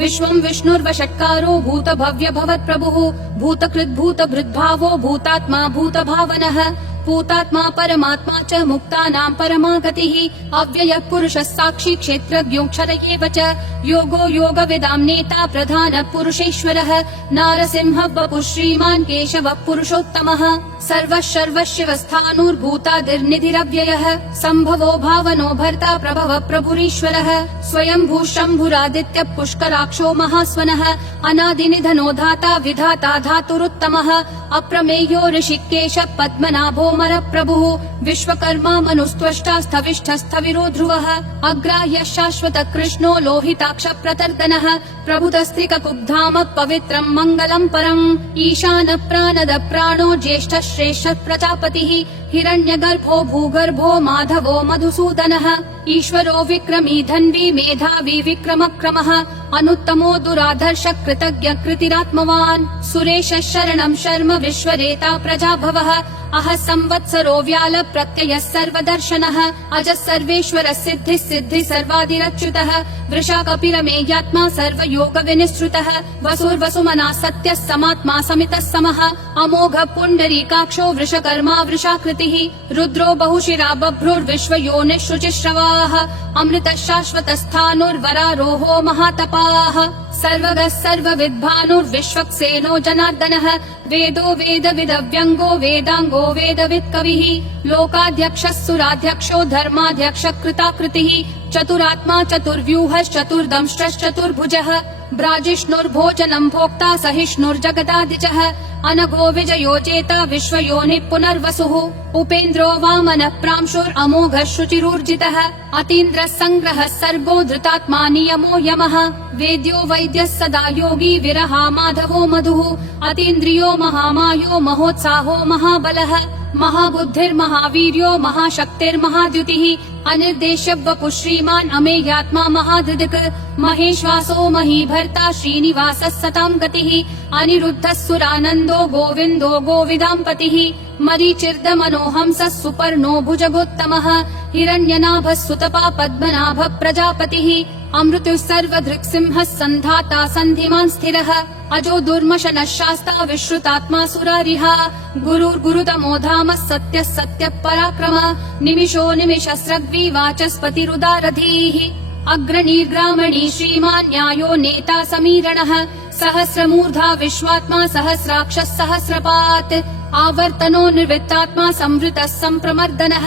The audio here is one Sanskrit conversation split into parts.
विश्वं विष्णुर्वषट्कारो भूत भव्य भवत् प्रभुः भूतकृत् भूत भृद्भावो भूतात्मा भूत भावनः भूतात्मा परमात्मा च मुक्तानां परमा गतिः अव्ययः पुरुषः साक्षी क्षेत्रज्ञोऽक्षर एव च योगो योगविदां नेता प्रधानः पुरुषेश्वरः नारसिंहः वपुः श्रीमान् केशवः पुरुषोत्तमः सर्वः सर्वशिवस्थाणुर्भूतादिर्निधिरव्ययः सम्भवो भावनो भर्ता प्रभवः प्रभुरीश्वरः स्वयंभू शम्भुरादित्यः पुष्कराक्षो महास्वनः अनादिनिधनो धाता विधाता धातुरुत्तमः अप्रमेयो ऋषिकेशः पद्मनाभो प्रभुः विश्वकर्मा मनुस्त्वष्टा स्थविष्ठस्थविरो ध्रुवः अग्राह्यः शाश्वतः कृष्णो लोहिताक्ष प्रतर्दनः प्रभुतस्त्रिककुब्धाम पवित्रम् मङ्गलम् परम् ईशानः प्राणदः प्राणो ज्येष्ठः श्रेष्ठः प्रजापतिः हिरण्यगर्भो भूगर्भो माधवो मधुसूदनः ईश्वरो विक्रमी धन्वी मेधावी विक्रमक्रमः अनुत्तमो दुराधर्ष कृतज्ञ कृतिरात्मवान् सुरेशः शरणं शर्म विश्वरेता प्रजाभवः अह संवत्सरो व्याल प्रत्ययः सर्वदर्शनः अजः सर्वेश्वरः सिद्धिः सिद्धिः सर्वादिरच्युतः वृषा कपिरमेयात्मा सर्वयोग विनिसृतः वसुर्वसुमना सत्यः समात्मा समितः समः अमोघ पुण्डरीकाक्षो वृषकर्मा वृषाकृतिः रुद्रो बहुशिरा बभ्रुर्विश्वयोनिः शुचिश्रवाः अमृतः शाश्वतस्थाणुर्वरारोहो महातपाः सर्वगः सर्वविद्भानुर्विश्वक्सेनो जनार्दनः वेदो वेदविदव्यङ्गो वेदाङ्गो वेदवित् कविः लोकाध्यक्षः सुराध्यक्षो धर्माध्यक्षः कृताकृतिः चतुरात्मा चतुर्व्यूहश्चतुर्दंष्ट्रश्चतुर्भुजः ब्राजिष्णुर्भोजनं भोक्ता सहिष्णुर्जगदादिजः अनघो विजयो जेता विश्वयोनिः पुनर्वसुः उपेन्द्रो वामनः प्रांशुरमोघः शुचिरूर्जितः अतीन्द्रः सङ्ग्रहः सर्गो धृतात्मा नियमो यमः वेद्यो वैद्यः सदा योगी विरहा माधवो मधुः अतीन्द्रियो महामायो महोत्साहो महाबलः महाबुद्धिर्महावीर्यो महाशक्तिर्महाद्युतिः अनिर्देश्य वपुः श्रीमान् अमेयात्मा महाधृदिक् महेश्वासो महीभर्ता श्रीनिवासः सतां गतिः अनिरुद्धः सुरानन्दो गोविन्दो गोविदाम्पतिः मरीचिर्दमनोहंसः सुपर्णो भुजगोत्तमः हिरण्यनाभः सुतपा पद्मनाभः प्रजापतिः अमृतुः सर्वधृक्सिंहः सन्धाता सन्धिमान् स्थिरः अजो दुर्मशनः शास्ता विश्रुतात्मा सुरारिः गुरुर्गुरुतमो धामः सत्यः सत्यः पराक्रमः निमिषो निमिषस्रग्वी वाचस्पतिरुदारधीः अग्रणीर्ग्रामणी श्रीमान् न्यायो नेता समीरणः सहस्रमूर्धा विश्वात्मा सहस्राक्षः सहस्रपात् आवर्तनो निर्वृत्तात्मा संवृतः सम्प्रमर्दनः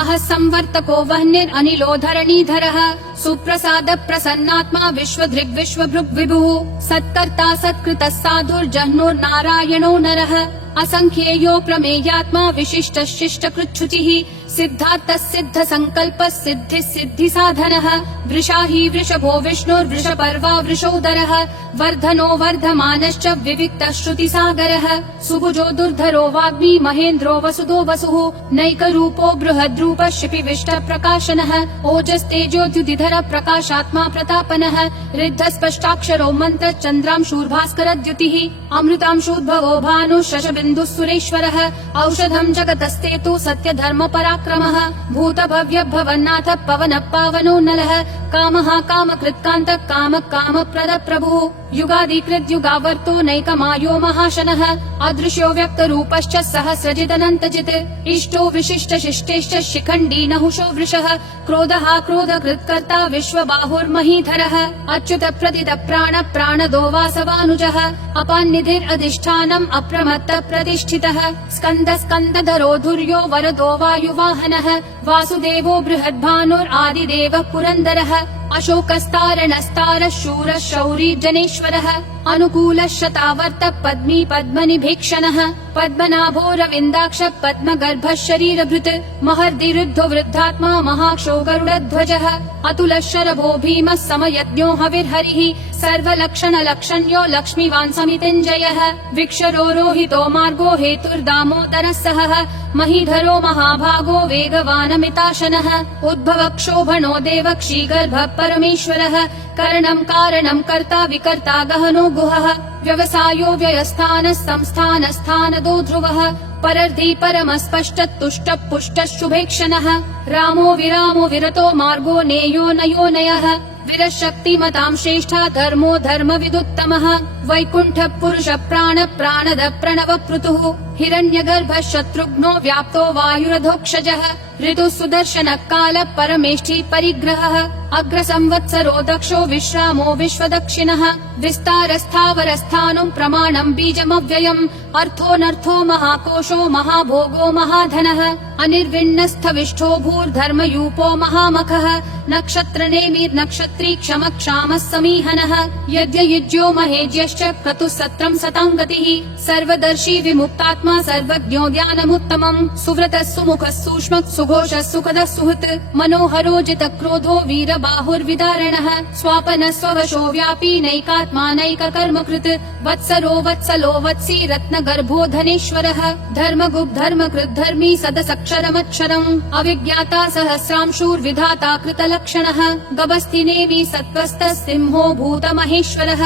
अह संवर्तको वह्निरनिलो धरणीधरः सुप्रसाद प्रसन्नात्मा विश्वधृग् विश्वभृग् विभुः सत्कर्ता सत्कृतः साधुर्जह्नुर्नारायणो नरः असंख्येयो प्रमेयात्मा विशिष्टः शिष्टकृच्छुचिः सिद्धार्थः सिद्ध संकल्पः सिद्धिः सिद्धि साधनः वृषाही वृषभो विष्णुर्वृषपर्वा वृषोदरः वर्धनो वर्धमानश्च विविक्तः श्रुतिसागरः सुभुजो दुर्धरो वाग्मी महेन्द्रो वसुदो वसुः नैकरूपो बृहद्रूपः शिपिविष्ट प्रकाशनः ओजस्तेजोद्युतिधर प्रकाशात्मा प्रतापनः ऋद्धस्पष्टाक्षरो मन्त्र चन्द्रांशूर्भास्करद्युतिः अमृतांशूद्भवो भानुः शशबिन्दुः सुरेश्वरः औषधं जगतस्तेतु सत्यधर्म पराक्रमः भूत भव्य भवन्नाथ पवन पावनो नलः कामः कामकृत्कान्तः काम कामप्रद प्रभुः युगादिकृत युगावर्तो नैकमायो महाशनः अदृश्यो व्यक्तरूपश्च सहस्रजिदनन्तजित् इष्टो विशिष्ट शिष्टेश्च शिखण्डी नहुषो वृषः क्रोधः क्रोधकृत्कर्ता विश्वबाहुर्महीधरः अच्युत प्रदित प्राण प्राणदो वासवानुजः अपान्निधिरधिष्ठानम् अप्रमत्त प्रतिष्ठितः स्कन्द स्कन्दधरो धुर्यो वरदो वायुवाहनः वासुदेवो बृहद्भानुरादिदेवः पुरन्दरः अशोकस्तारणस्तारः शूरः शौरी जनेश्वरः अनुकूलः शतावर्त पद्मी पद्मनिभीक्षणः पद्मनाभो रविन्दाक्ष पद्मगर्भः शरीरभृत् महर्दिरुद्धो वृद्धात्मा महाक्षो गरुडध्वजः अतुलः शरभो भीमः समयज्ञो हविर्हरिः सर्वलक्षणलक्षण्यो लक्ष्मीवान् समितिञ्जयः विक्षरो रोहितो मार्गो हेतुर्दामोदरः सहः महीधरो महाभागो वेगवानमिताशनः उद्भव क्षोभणो देवक्षीगर्भः परमेश्वरः करणं कारणं कर्ता विकर्ता गहनो गुहः व्यवसायो व्ययस्थानः संस्थानस्थानदो ध्रुवः परर्धि परमस्पष्ट तुष्ट पुष्ट शुभेक्षणः रामो विरामो विरतो मार्गो नेयो नयो नयः विरशक्तिमतां श्रेष्ठा धर्मो धर्मविदुत्तमः वैकुण्ठ पुरुष प्राण प्राणद प्रणव पृतुः हिरण्यगर्भ शत्रुघ्नो व्याप्तो वायुरधोक्षजः ऋतु सुदर्शन काल परमेष्ठी परिग्रहः अग्र संवत्सरो दक्षो विश्रामो विश्वदक्षिणः विस्तारस्थावरस्थानुं प्रमाणं बीजमव्ययम् अर्थोऽनर्थो महाकोशो महाभोगो महाधनः अनिर्विण्णस्थविष्ठो भूर्धर्मयूपो महामखः नक्षत्रनेमिर्नक्षत्री क्षमक्षामः समीहनः यज्ञयुज्यो महेज्यश्च क्रतुः सत्रं सतां गतिः सर्वदर्शी विमुक्तात्मा सर्वज्ञो ज्ञानमुत्तमम् सुव्रतः सुमुखः सूक्ष्मः सुघोषः सुखदः सुहृत् मनोहरो जितक्रोधो वीरबाहुर्विदारणः स्वापनः स्ववशो व्यापी नैकात्मा नैककर्मकृत् वत्सरो वत्सलो वत्सी रत्नगर्भो धनेश्वरः धर्मगुप् धर्मकृत् धर्मी सदसक्षरमक्षरम् अविज्ञाता सहस्रांशूर्विधाता कृतलक्षणः गभस्तिनेमि सत्त्वस्थः सिंहो भूतमहेश्वरः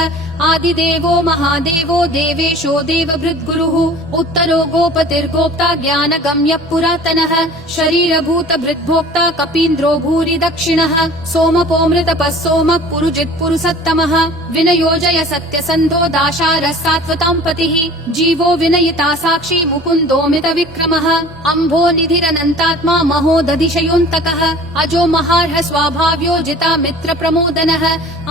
आदिदेवो महादेवो देवेशो देवभृद्गुरुः उत्तरो गोपतिर्गोप्ता ज्ञानगम्यः पुरातनः शरीरभूतभृद्भोक्ता कपीन्द्रो भूरि दक्षिणः सोमपोऽमृतपः सोमः पुरुजित् पुरुषोत्तमः विनयोजय सत्यसन्धो दाशारः सात्वतां पतिः जीवो विनयिता साक्षी मुकुन्दोमित विक्रमः अम्भो निधिरनन्तात्मा महोदधिशयोऽन्तकः अजो महार्ह स्वाभाव्यो जिता मित्र प्रमोदनः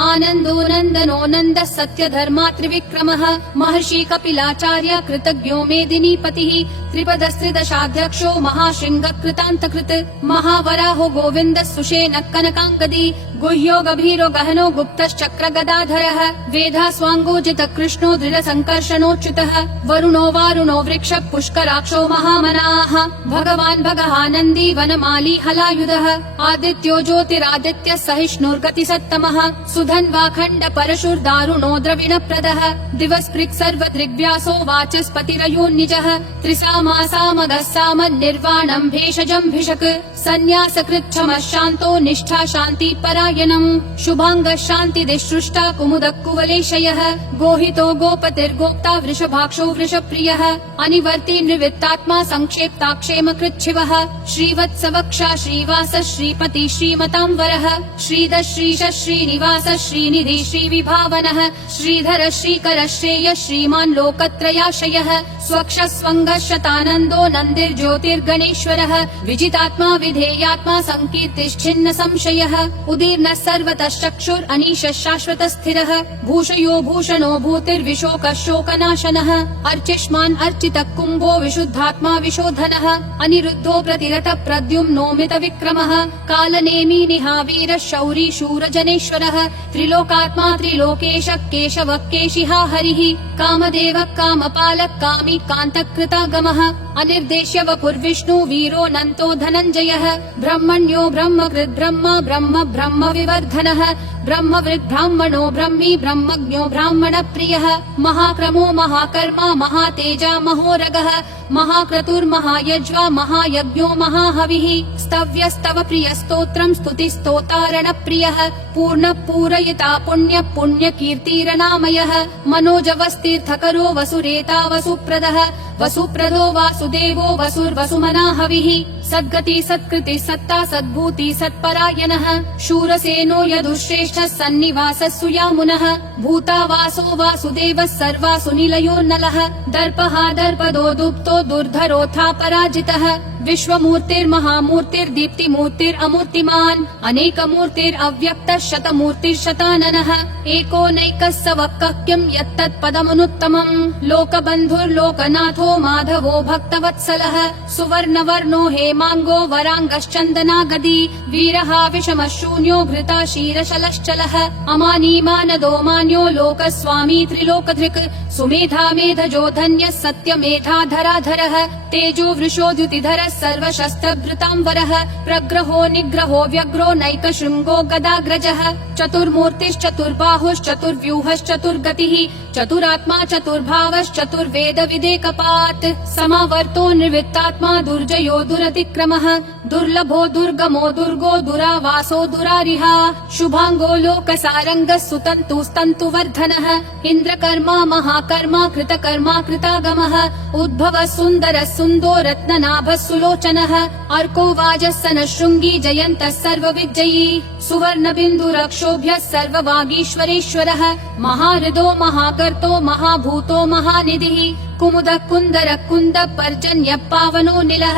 आनन्दो नन्दनो नन्दः सत्यधर्मा त्रिविक्रमः महर्षि कपिलाचार्य कृतज्ञो मेदिनीपतिः त्रिपदस्त्रिदशाध्यक्षो महाशृङ्ग कृतान्तकृत् महावराहो गोविन्दः सुषेणः कनकाङ्कदी गुह्यो गभीरो गहनो गुप्तश्चक्र गदाधरः वेधा स्वाङ्गोजित कृष्णो दृढ संकर्षणोच्युतः वरुणो वारुणो वृक्ष पुष्कराक्षो महामनाः भगवान् भगहानन्दी वनमाली हलायुधः आदित्यो ज्योतिरादित्यः सहिष्णुर्गति सत्तमः सुधन्वाखण्ड परशुर्दारुणो द्रविणप्रदः दिवस्पृक् सर्वदृग्व्यासो वाचस्पतिरयोन्निजः त्रिसामासामगः सामन्निर्वाणम् भेषजम् भिषक् सन्न्यासकृच्छमः शान्तो निष्ठा शान्ति परायणम् शुभाङ्गः शान्तिदिसृष्टा कुमुदः कुवलेशयः गोहितो गोपतिर्गोप्ता वृषभाक्षो वृषप्रियः अनिवर्ति निवृत्तात्मा संक्षेप्ताक्षेम कृच्छिवः श्रीवत्सवक्षा श्रीवास श्रीपति श्रीमताम्बरः श्रीधर श्रीश श्रीनिवास श्रीनिधि श्रीविभावनः श्रीधर श्रीकर श्रेयः श्रीमान् लोकत्रयाशयः स्वक्ष स्वङ्गः शतानन्दो नन्दिर्ज्योतिर्गणेश्वरः विजितात्मा विधेयात्मा संकीर्तिश्छिन्न संशयः उदीर्णः सर्वतः चक्षुर् अनीशः शाश्वतः स्थिरः भूषयो भूषणो भूतिर्विशोकः शोकनाशनः अर्चिष्मान् अर्चितः कुम्भो विशुद्धात्मा विशोधनः अनिरुद्धो प्रतिरतः प्रद्युम्नोमित विक्रमः कालनेमी निहावीरः शौरी शूरजनेश्वरः त्रिलोकात्मा त्रिलोकेशः केशवः केशिहा हरिः कामदेवः कामपालः कामी कान्तकृतागमः अनिर्देश्य वपुर्विष्णु वीरो नन्तो धनञ्जयः ब्रह्मण्यो ब्रह्मकृत् ब्रह्म ब्रह्म ब्रह्म विवर्धनः ब्रह्मवृद् ब्राह्मणो ब्रह्मी ब्रह्मज्ञो ब्राह्मण प्रियः महाक्रमो महाकर्मा महातेजा महोरगः महाक्रतुर्महायज्वा महायज्ञो महाहविः स्तव्यस्तव प्रियस्तोत्रम् स्तुतिस्तोतारण प्रियः पूर्ण पूरयिता पुण्य पुण्य कीर्तिरनामयः मनोजवस्तीर्थकरो वसुरेता वसुप्रदः वसुप्रदो वासुदेवो वसुर्वसुमना हविः सद्गति सत्कृति सत्ता सद्भूति सत्परायणः शूरसेनो यदुश्रेष्ठः सन्निवासः सुयामुनः भूतावासो वासुदेवः सर्वासु निलयो नलः दर्पः दर्पदो दुप्तो दुर्धरोऽथा पराजितः विश्वमूर्तिर्महामूर्तिर्दीप्तिमूर्तिरमूर्तिमान् अनेकमूर्तिरव्यक्तः शतमूर्तिर्शताननः एकोनैकः स वक्कः किम् यत्तत्पदमनुत्तमम् लोकबन्धुर्लोकनाथो माधवो भक्तवत्सलः सुवर्णवर्णो हेमाङ्गो वराङ्गश्चन्दनागदी वीरः विषमः शून्यो घृता क्षीरशलश्चलः अमानीमानदो मान्यो लोकस्वामी त्रिलोकधृक् सुमेधा मेधजो धन्यः सत्यमेधाधराधरः तेजो वृषोद्युतिधरः सर्वशस्त्रभृताम्बरः प्रग्रहो निग्रहो व्यग्रो नैकशृङ्गो गदाग्रजः चतुर्मूर्तिश्चतुर्बाहुश्चतुर्व्यूहश्चतुर्गतिः चतुरात्मा चतुर्भावश्चतुर्वेद विदेकपात् समावर्तो निर्वृत्तात्मा दुर्जयो दुरतिक्रमः दुर्लभो दुर्गमो दुर्गो दुरावासो दुरारिहा शुभाङ्गो लोकसारङ्गः सुतन्तुस्तन्तुवर्धनः इन्द्रकर्मा महाकर्मा कृतकर्मा कृतागमः उद्भवः सुन्दरः सुन्दो रत्ननाभः सुलोचनः अर्को वाजस्सनः शृङ्गी जयन्तः सर्वविजयी सुवर्णबिन्दुरक्षोभ्यः सर्ववागीश्वरेश्वरः महाहृदो महाकर्तो महाभूतो महानिधिः कुमुदः कुन्दरः कुन्दः पर्जन्यः पावनो निलः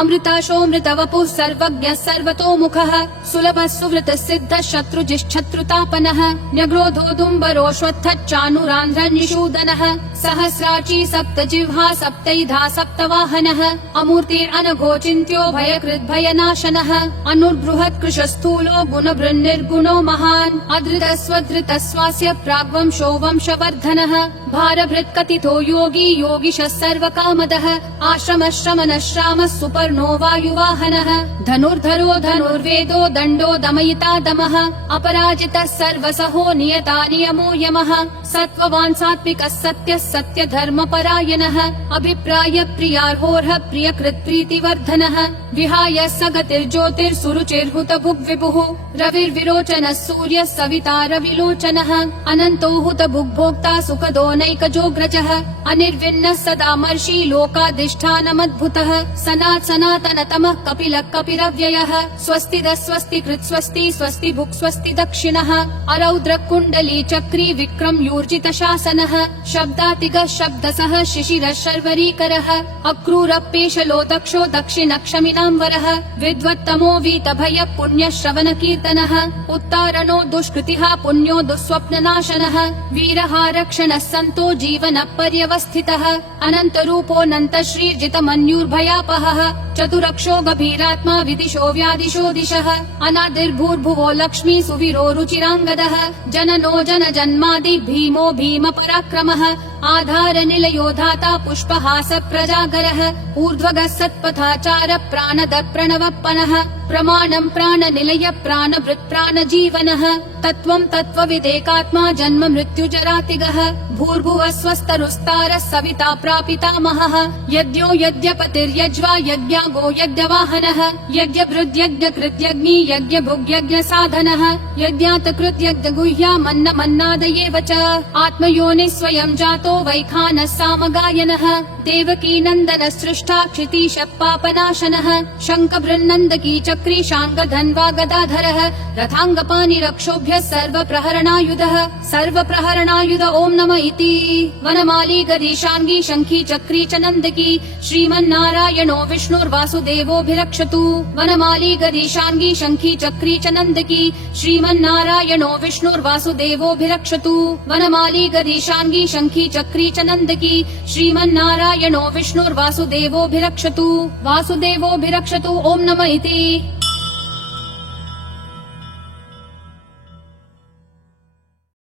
अमृताशोऽमृतवपुः सर्वज्ञः सर्वतोमुखः सुलभः सुवृतः सिद्धः शत्रुजिश्शत्रुतापनः न्यग्रोधोदुम्बरोऽश्वत्थः चाणूरान्ध्रनिषूदनः सहस्राची सप्तजिह्वा सप्तैधा सप्तवाहनः अमूर्तिरनघोचिन्त्यो भयकृद्भयनाशनः अनुर्बृहत्कृशस्थूलो गुणभृन्निर्गुणो महान् अधृतस्वधृतस्वास्य प्राग्वंशो वंशवर्धनः भारभृत्कथितो योगी योगिशः सर्वकामदः आश्रमः श्रमणः श्रामः सुपर्णो वायुवाहनः धनुर्धरो धनुर्वेदो दण्डो दमयिता दमः अपराजितः सर्वसहो नियता नियमो यमः सत्त्ववान् सात्विकः सत्यः सत्यधर्मपरायणः अभिप्राय प्रियार्होर्ह प्रियकृत् प्रीतिवर्धनः विहाय सगतिर्ज्योतिर्सुरुचिर्हुतभुग्विभुः रविर्विरोचनः सूर्यः सविता रविलोचनः अनन्तो हुतभुग्भोक्ता सुखदो नैकजोऽग्रजः अनिर्विण्णः सदामर्षि लोकाधिष्ठानमद्भुतः सनातनतमः कपिलः कपिरव्ययः स्वस्तिदः स्वस्तिकृत् स्वस्ति स्वस्ति भुक् स्वस्ति दक्षिणः अरौद्रः कुण्डली चक्री विक्रम यूर्जित शासनः शब्दातिगः शब्दसः शिशिरः शर्वरीकरः अक्रूरपेशलो दक्षो दक्षिणक्षमिनाम्बरः विद्वत्तमो वीतभयः पुण्यः श्रवणकीर्तनः उत्तारणो दुष्कृतिः पुण्यो दुःस्वप्ननाशनः वीरः रक्षणः सन्तो जीवनः पर्यवस्थितः अनन्तरूपोऽनन्त श्रीर्जितमन्युर्भयापहः चतुरक्षो गभीरात्मा विदिशो व्यादिशो दिशः अनादिर्भूर्भुवो लक्ष्मी सुवीरो रुचिराङ्गदः जननो जनजन्मादि भीमो भीम पराक्रमः आधार निलयो धाता पुष्पहास प्रजागरः ऊर्ध्वगः सत्पथाचार प्राणद प्रणवप्पनः प्रमाणम् प्राणनिलय प्राणभृत् प्राणजीवनः तत्त्वम् तत्त्वविदेकात्मा जन्म मृत्युजरातिगः भूर्भुवः स्वस्तरुस्तारः सविता प्रापितामहः यज्ञो यज्ञपतिर्यज्वा यज्ञागो यज्ञवाहनः यज्ञभृद्यज्ञकृत्यग्नि यज्ञभुग्यज्ञसाधनः यज्ञातकृत्यज्ञगुह्यामन्नमन्नादयेव च आत्मयोनिः स्वयं जातो वैखानः सामगायनः देवकी नन्दनः सृष्टा क्षितीशः पापनाशनः शङ्खबृन्नन्दकी चक्री शाङ्गधन्वा गदाधरः रथाङ्गपाणिरक्षोभ्यः सर्वप्रहरणायुध ॐ नमः इति वनमाली गदीशाङ्गी शङ्खी चक्री च नन्दकी श्रीमन्नारायणो विष्णुर्वासुदेवोऽभिरक्षतु वनमाली गदीशाङ्गी शङ्खी चक्री च नन्दकी श्रीमन्नारायणो विष्णुर्वासुदेवोऽभिरक्षतु वनमाली गदीशाङ्गी शङ्खी चक्री च नन्दकी श्रीमन्नारायणो विष्णुर्वासुदेवोऽभिरक्षतु वासुदेवोऽभिरक्षतु ॐ नमः इति